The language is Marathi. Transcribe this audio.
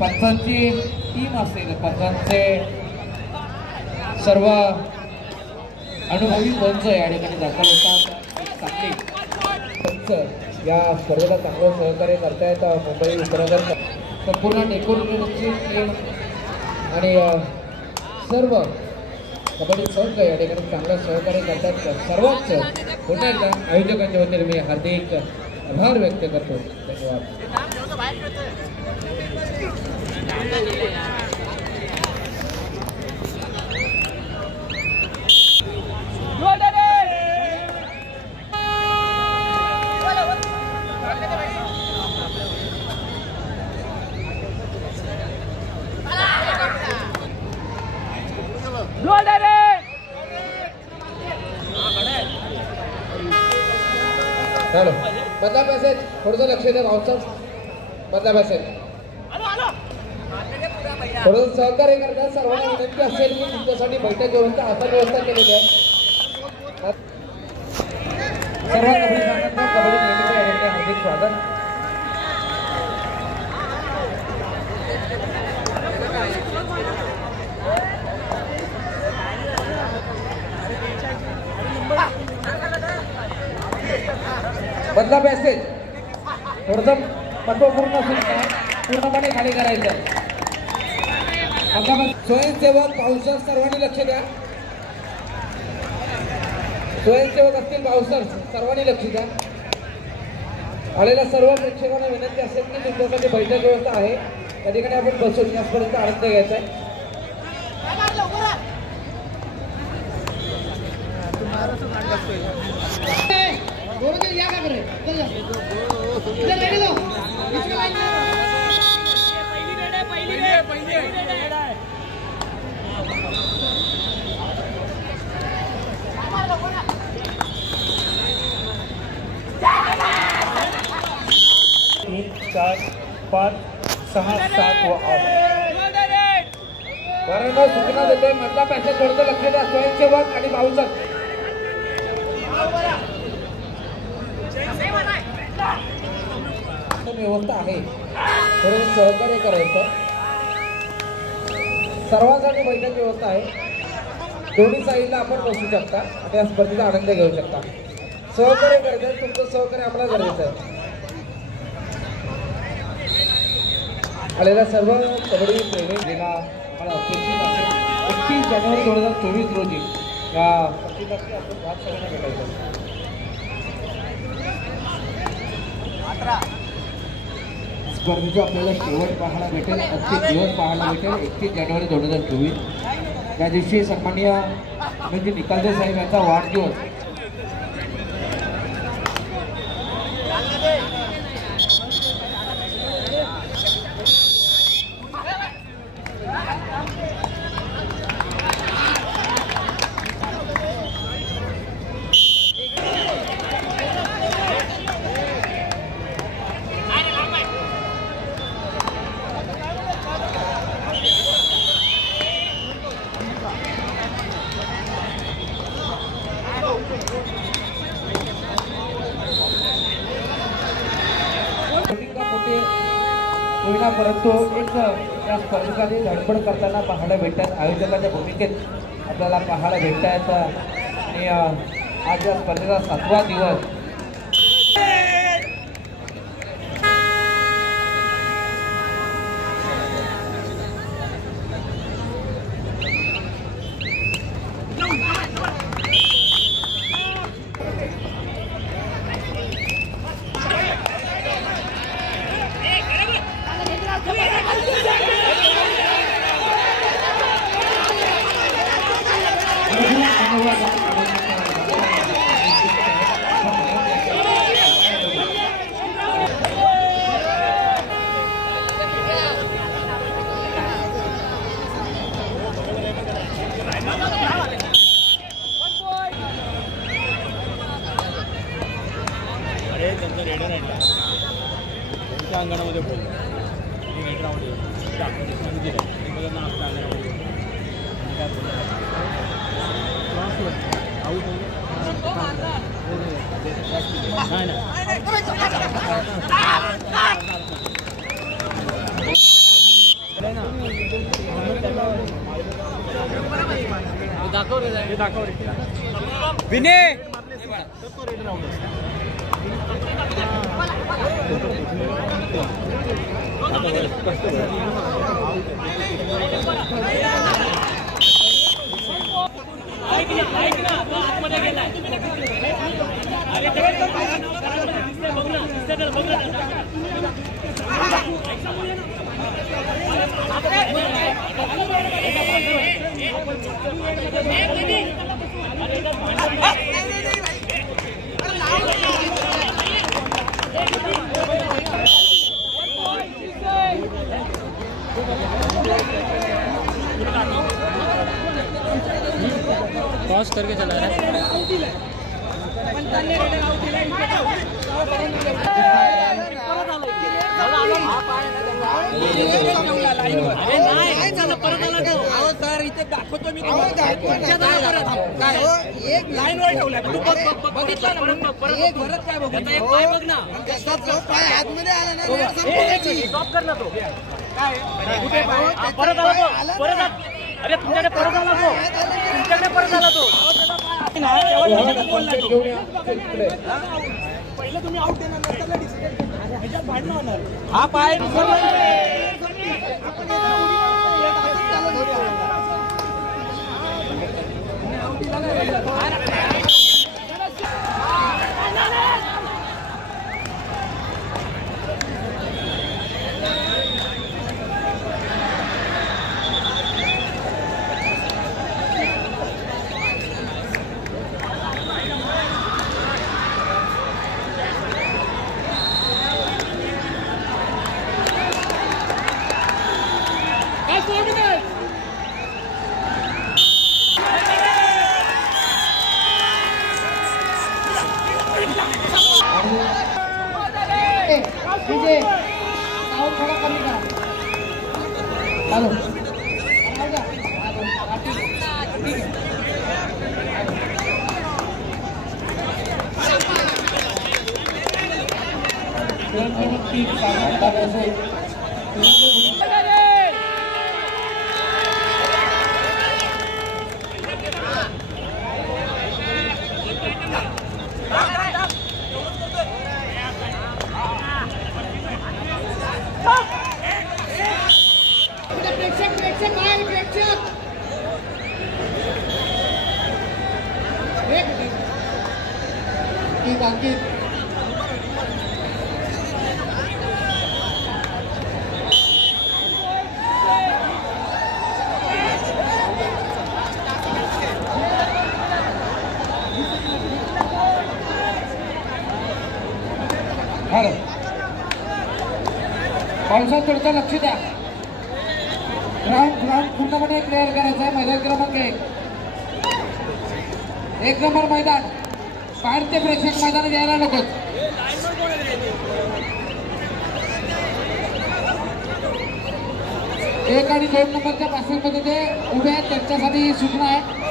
पंचांची टीम असेल, पंचांचे सर्व अनुभवी पंच या ठिकाणी दाखल होतात. चांगली पंच या स्पर्धेला चांगलं सहकार्य करतायत. मुंबई उपनगर संपूर्ण डेकोरेटरची टीम आणि सर्व कबड्डी संघ या ठिकाणी चांगलं सहकार्य करतात. सर्वच पुन्हा एकदा आयोजकांच्या वतीने मी हार्दिक आभार व्यक्त करतो. धन्यवाद. चलो मधला पॅसेज थोडंसं लक्ष द्या. भाऊसाहेब मधला पॅसेज थोडंसं सहकार्य करतात. सर्वांना विनंती असेल की तुमच्यासाठी बैठक व्यवस्था आसन व्यवस्था केलेली आहे. सर्व कबड्डी संघांना कबड्डी प्रेमींचे हार्दिक स्वागत. मधला पॅसेज थोडंसं महत्वपूर्ण असून पूर्णपणे खाली करायचं. स्वयंसेवक पावसर सर्वांनी लक्ष द्या. स्वयंसेवक असतील पावसर सर्वांनी लक्ष द्या. आलेल्या सर्व प्रेक्षकांना विनंती असेल की तुमच्यासाठी बैठक व्यवस्था आहे, त्या ठिकाणी आपण बसून या स्पर्धेचा आनंद घ्यायचा आहे. तीन, चार, पाच, सहा, सात व आठ. वरांना सूचना देतोय. मधला पॅसेज थोडंसं लक्ष द्या. स्वयंसेवक आणि पावसर व्यवस्था आहे, थोडं सहकार्य करायचं. सर्वांसाठी बैठक व्यवस्था आहे. दोन्ही साईडला आपण बसू शकता आणि या स्पर्धेचा आनंद घेऊ शकता. सहकार्य करायचं. तुमचं सहकार्य आम्हाला गरजेचं आहे. आलेल्या सर्व कबड्डी प्रेमी गेला मला अपेक्षित असेल 31 जानेवारी 2024 रोजी या स्पर्धेसाठी आपण भाग सगळ्यांना भेटायचं. स्पर्धेचा आपल्याला शेवट पाहायला भेटेल, अंतिम दिवस पाहायला भेटेल 31 जानेवारी 2024. या दिवशी सन्माननीय म्हणजे निकालदे साहेब यांचा वाढदिवस. परंतु एक या स्पर्धेसाठी धडपड करताना पाहायला भेटतात. आयोजकाच्या भूमिकेत आपल्याला पाहायला भेटतात. आणि आज या स्पर्धेचा 7वा दिवस. अंगणामध्ये नाही क्रॉस करके चला रहा है। अरे तुमच्याकडे परत आला तो, तुमच्याकडे परत आला तो. पहिले तुम्ही आउट देणार नंतर डिसिजन भांडण होणार. हा पाय थोड़ा कमी करा. चालू. अंकित पावसात थोडं लक्ष द्या. ग्राउंड पूर्णपणे क्लिअर करायचं आहे. मैदान क्रमांक 1 नंबर मैदान. बाहेरचे प्रेक्षक मैदानात यायला नकोत. एक आणि 2 नंबरच्या पासेसमध्ये ते उभे आहेत, त्यांच्यासाठी सूचना आहे.